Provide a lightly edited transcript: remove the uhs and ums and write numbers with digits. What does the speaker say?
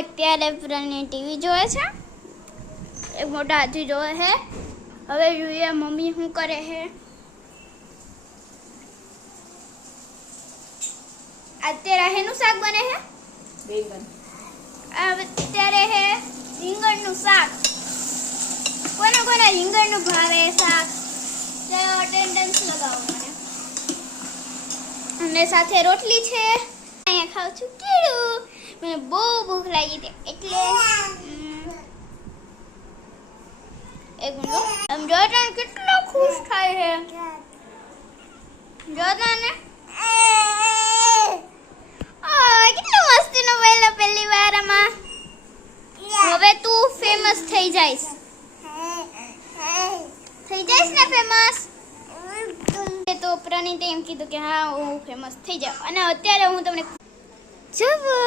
અત્યારે પ્રાણી ટીવી જોવે છે, એક મોટા હાથી જોવે છે. હવે જોઈએ મમ્મી શું કરે છે. અત્યારે હેનું શાક બને છે? બેંગન. અત્યારે હે રીંગણનું શાક. કોને કોને રીંગણનું ભાવે શાક? ચાલો અટેન્ડન્સ લગાવો મને. અને સાથે રોટલી છે. અહીંયા ખાઉં છું કેળું. મને બહુ ભૂખ લાગી હતી એટલે એક મિનિટ. આમ જોતા કેટલો ખુશ થાય છે. જોતા ને કેટલું મસ્તીનો પહેલા પહેલી વાર આમાં. હવે તું ફેમસ થઈ જઈશ ને ફેમસ. તો પ્રણીતે એમ કીધું કે હા હું ફેમસ થઈ જાઉં. અને અત્યારે હું તમને જુઓ